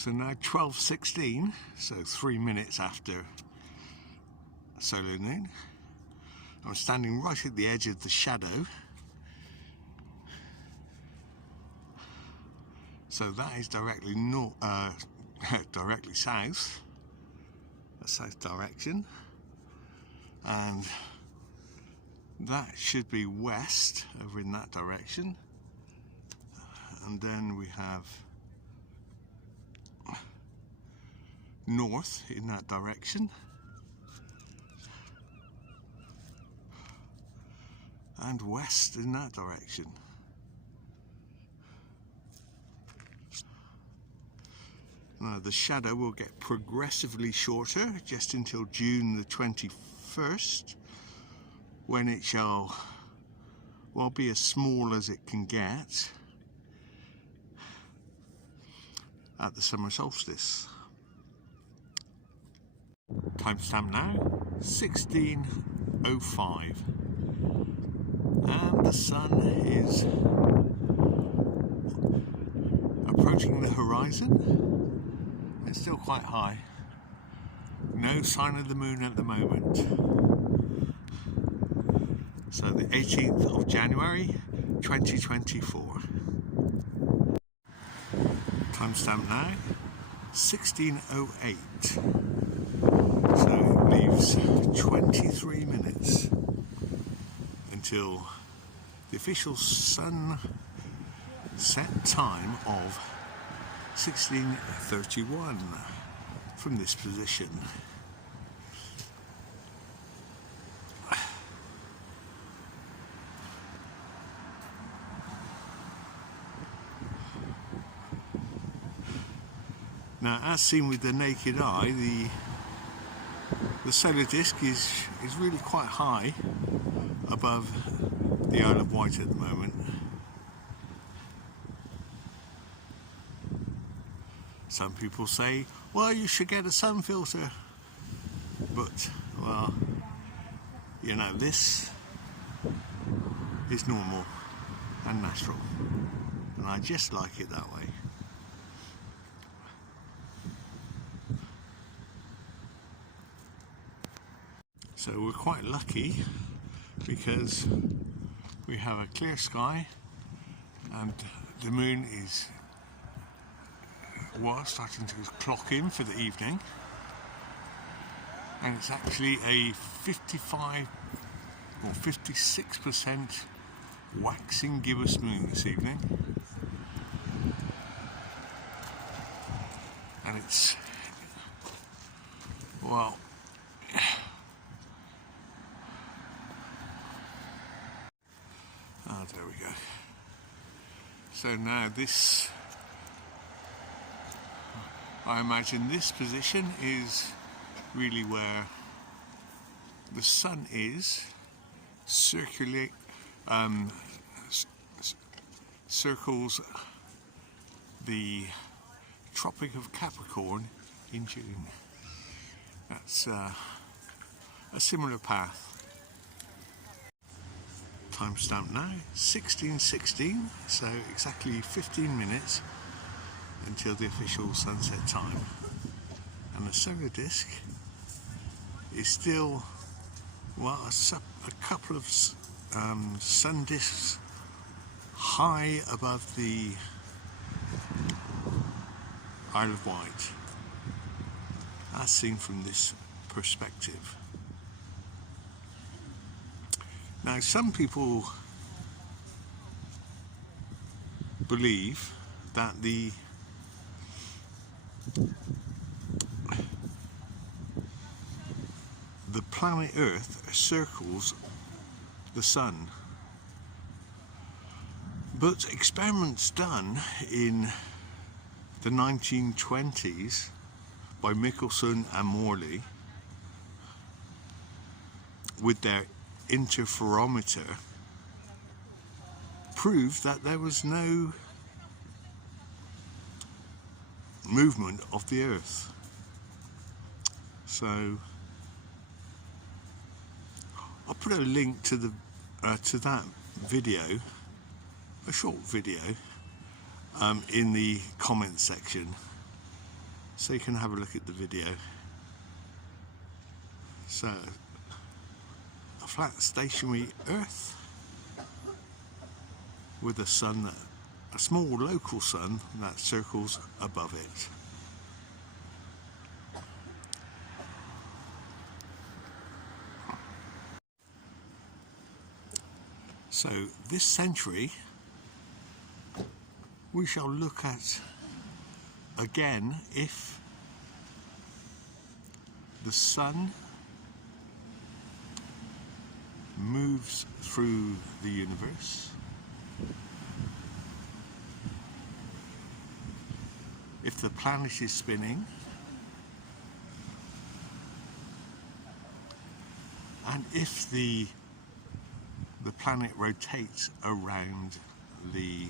So now 12:16, so 3 minutes after solar noon. I'm standing right at the edge of the shadow. So that is directly directly south, a south direction, and that should be west over in that direction, and then we have north in that direction, and west in that direction. Now the shadow will get progressively shorter just until June the 21st, when it shall, well, be as small as it can get at the summer solstice. Timestamp now 16:05, and the sun is approaching the horizon. It's still quite high. No sign of the moon at the moment. So the 18th of January 2024. Timestamp now 16:08. So it leaves 23 minutes until the official sunset time of 16:31 from this position. Now, as seen with the naked eye, the solar disk is really quite high above the Isle of Wight at the moment. Some people say, well, you should get a sun filter, but, well, you know, this is normal and natural, and I just like it that way. So we're quite lucky because we have a clear sky and the moon is starting to clock in for the evening, and it's actually a 55 or 56% waxing gibbous moon this evening, and it's, well, there we go. So now this, I imagine this position is really where the sun is circles the Tropic of Capricorn in June. That's a similar path. Timestamp now 16:16, so exactly 15 minutes until the official sunset time, and the solar disk is still, well, a couple of sun disks high above the Isle of Wight, as seen from this perspective. Now, some people believe that the planet Earth circles the sun, but experiments done in the 1920s by Michelson and Morley with their interferometer proved that there was no movement of the Earth. So I'll put a link to the to that video, a short video, in the comment section, so you can have a look at the video. So, a flat stationary Earth with a sun, a small local sun that circles above it. So this century we shall look at again if the sun moves through the universe, if the planet is spinning, and if the planet rotates around the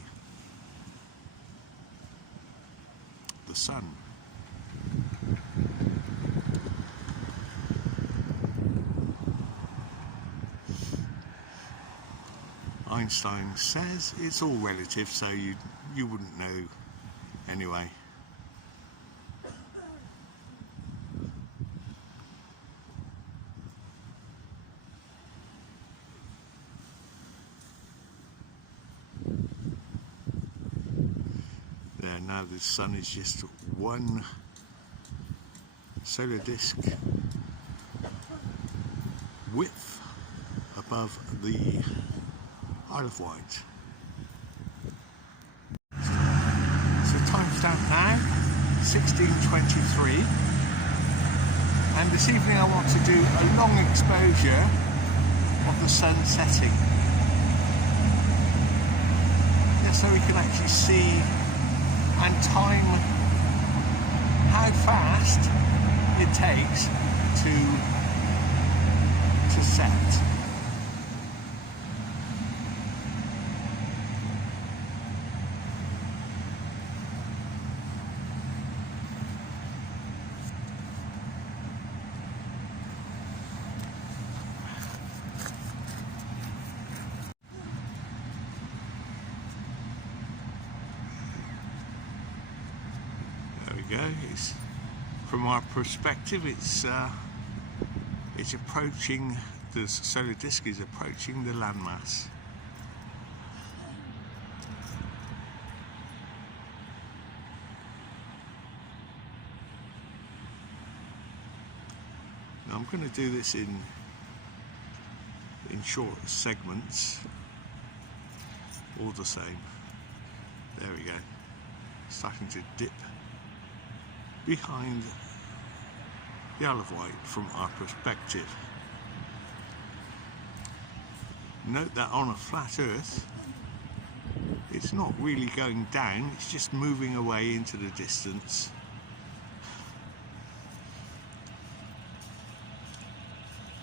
sun. Einstein says it's all relative, so you wouldn't know anyway. There, now the sun is just one solar disk width above the Isle of Wight. So timestamp now, 16:23, and this evening I want to do a long exposure of the sun setting, just so we can actually see and time how fast it takes to set. Go. It's, from our perspective, it's approaching, the solar disk is approaching the landmass. Now I'm going to do this in short segments, all the same. There we go, starting to dip behind the Isle of Wight from our perspective. Note that on a flat Earth it's not really going down, it's just moving away into the distance.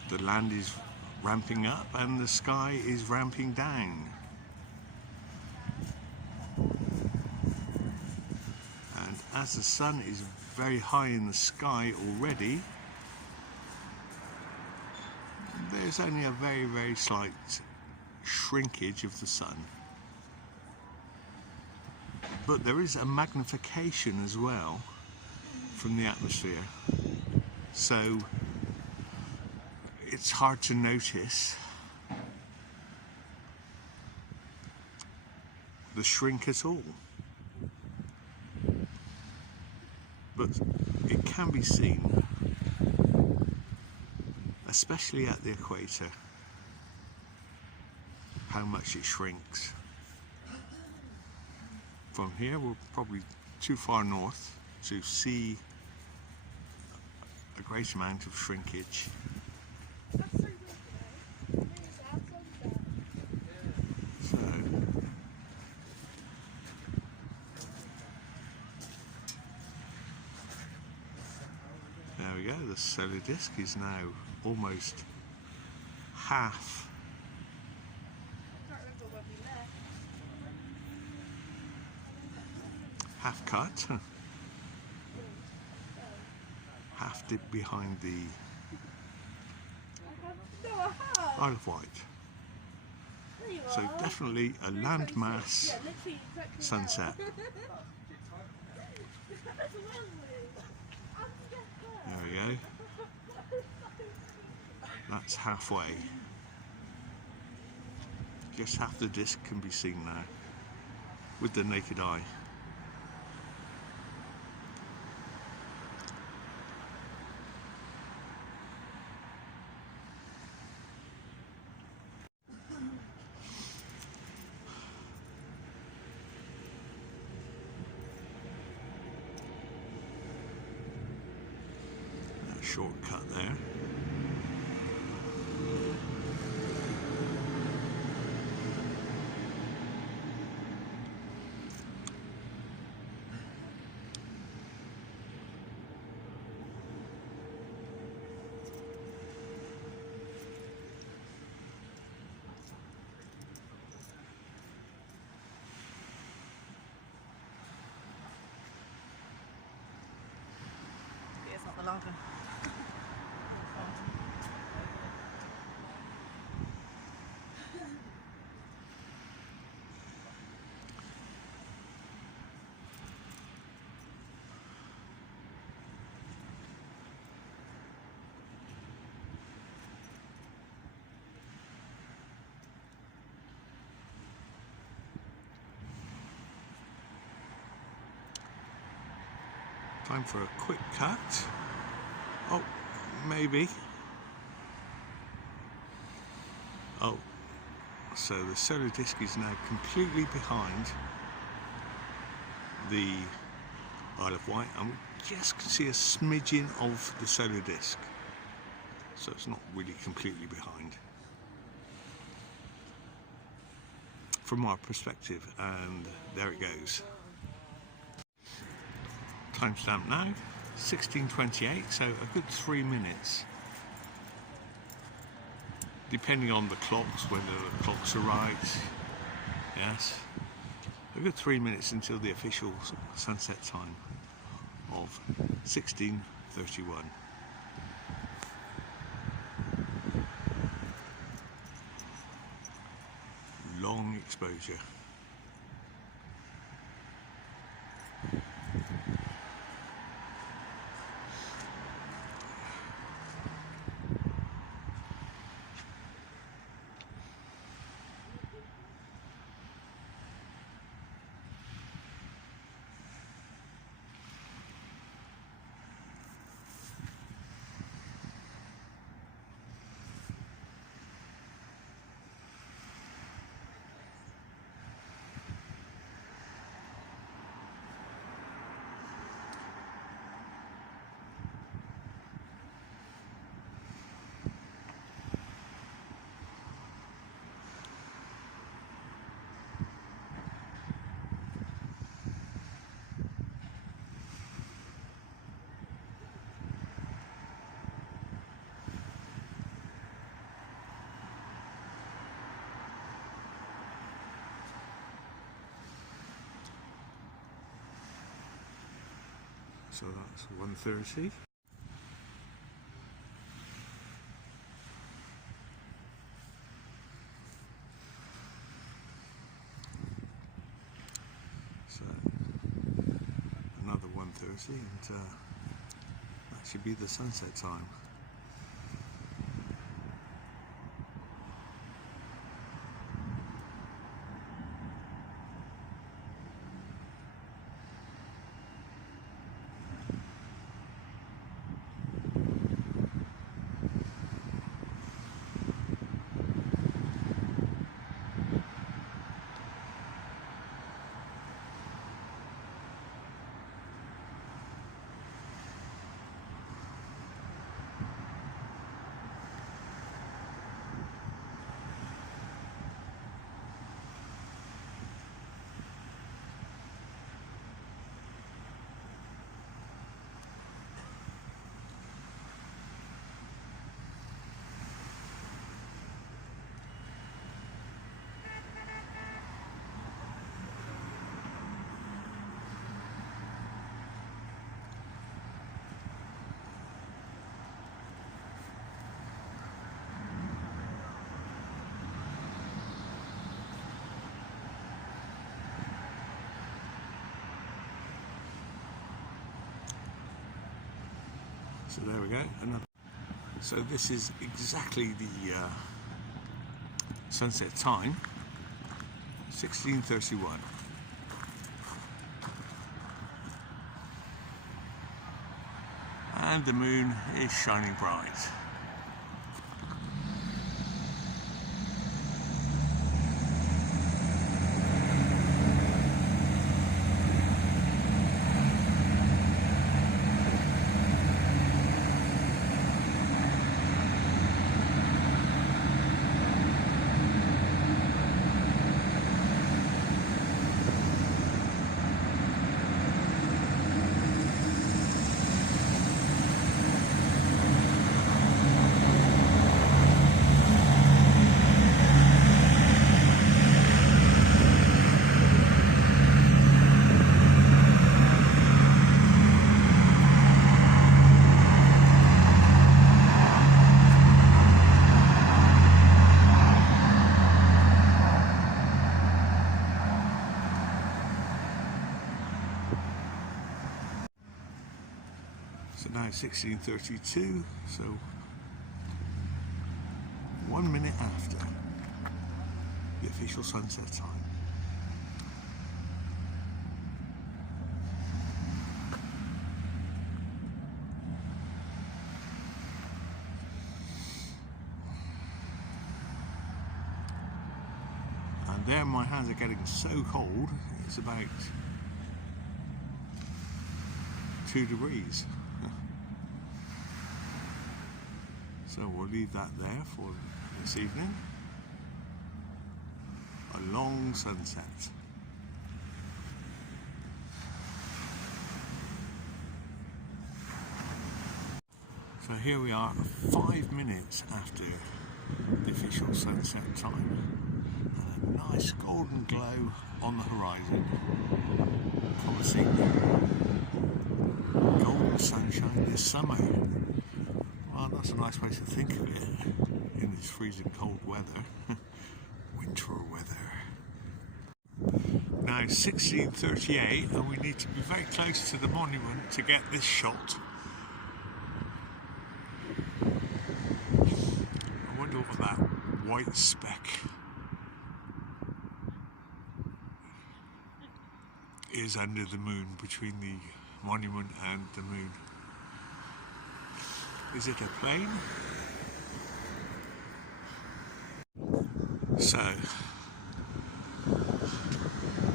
The land is ramping up and the sky is ramping down. And as the sun is very high in the sky already, there's only a very, very slight shrinkage of the sun. But there is a magnification as well from the atmosphere, so it's hard to notice the shrink at all. But it can be seen, especially at the equator, how much it shrinks. From here we're probably too far north to see a great amount of shrinkage. So there we go, the solar disk is now almost half cut, half dip behind the Isle of Wight. So definitely a landmass sunset. That's halfway. Just half the disc can be seen now with the naked eye. A shortcut there. It's not the larger. Time for a quick cut. Oh, maybe. Oh, so the solar disk is now completely behind the Isle of Wight, and we just can see a smidgen of the solar disk. So it's not really completely behind from our perspective, and there it goes. Timestamp now, 16:28, so a good 3 minutes. Depending on the clocks, whether the clocks are right. Yes. A good 3 minutes until the official sunset time of 16:31. Long exposure. So that's 1:30. So another 1:30, and that should be the sunset time. So there we go. So this is exactly the sunset time, 16:31. And the moon is shining bright. So now it's 16:32, so 1 minute after the official sunset time. And there my hands are getting so cold, it's about 2 degrees. So we'll leave that there for this evening. A long sunset. So here we are 5 minutes after the official sunset time. And a nice golden glow on the horizon. Promising golden sunshine this summer. Well, that's a nice way to think of it in this freezing cold weather. Winter weather. Now it's 16:38 and we need to be very close to the monument to get this shot. I wonder what that white speck is under the moon, between the monument and the moon. Is it a plane? So,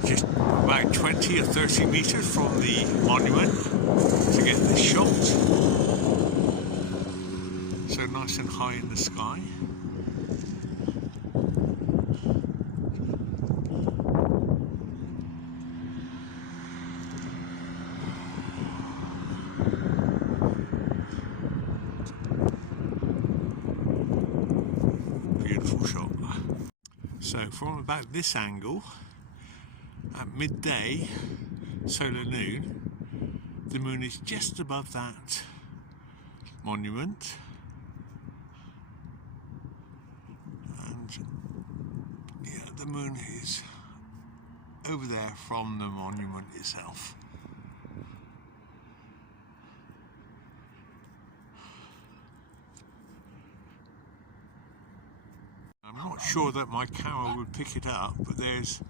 just about 20 or 30 meters from the monument to get this shot. So nice and high in the sky. So from about this angle, at midday, solar noon, the moon is just above that monument, and yeah, the moon is over there from the monument itself. I'm not sure that my camera would pick it up, but there's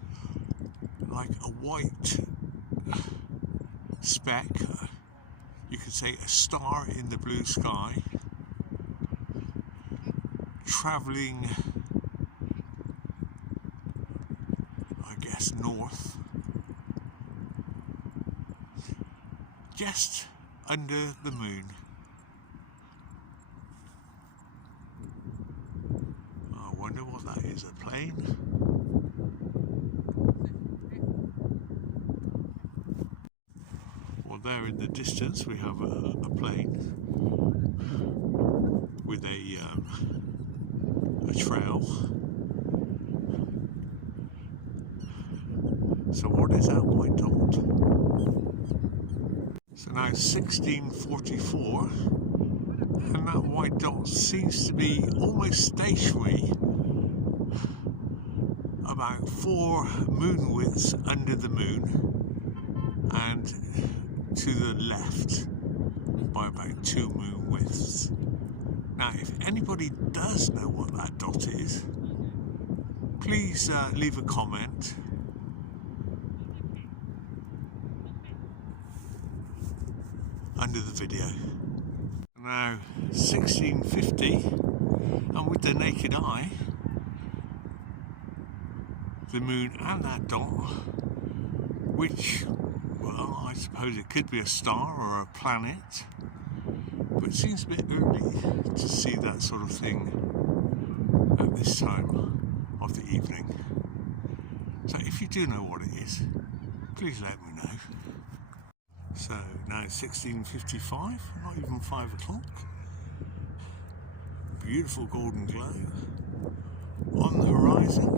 like a white speck, you could say a star in the blue sky, travelling, I guess, north, just under the moon. I wonder what that is, a plane? Well, there in the distance we have a plane with a trail. So what is that white dot? So now it's 16:44 and that white dot seems to be almost stationary, about 4 moon widths under the moon and to the left by about 2 moon widths. Now, if anybody does know what that dot is, please leave a comment. Under the video. Now 1650, and with the naked eye, the moon and that dot, which, well, I suppose it could be a star or a planet, but it seems a bit early to see that sort of thing at this time of the evening. So if you do know what it is, please let me know. So now it's 16:55, not even 5 o'clock. Beautiful golden glow on the horizon.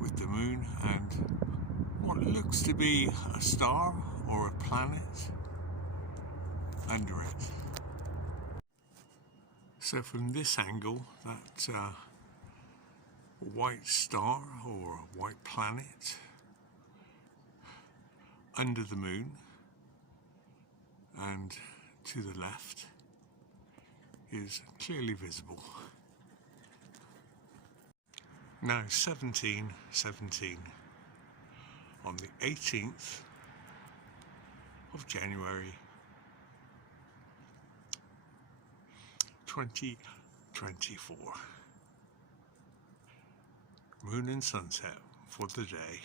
With the moon and what looks to be a star or a planet under it. So from this angle, that white star or a white planet under the moon and to the left is clearly visible. Now 17:17 on the 18th of January 2024. Moon and sunset for the day.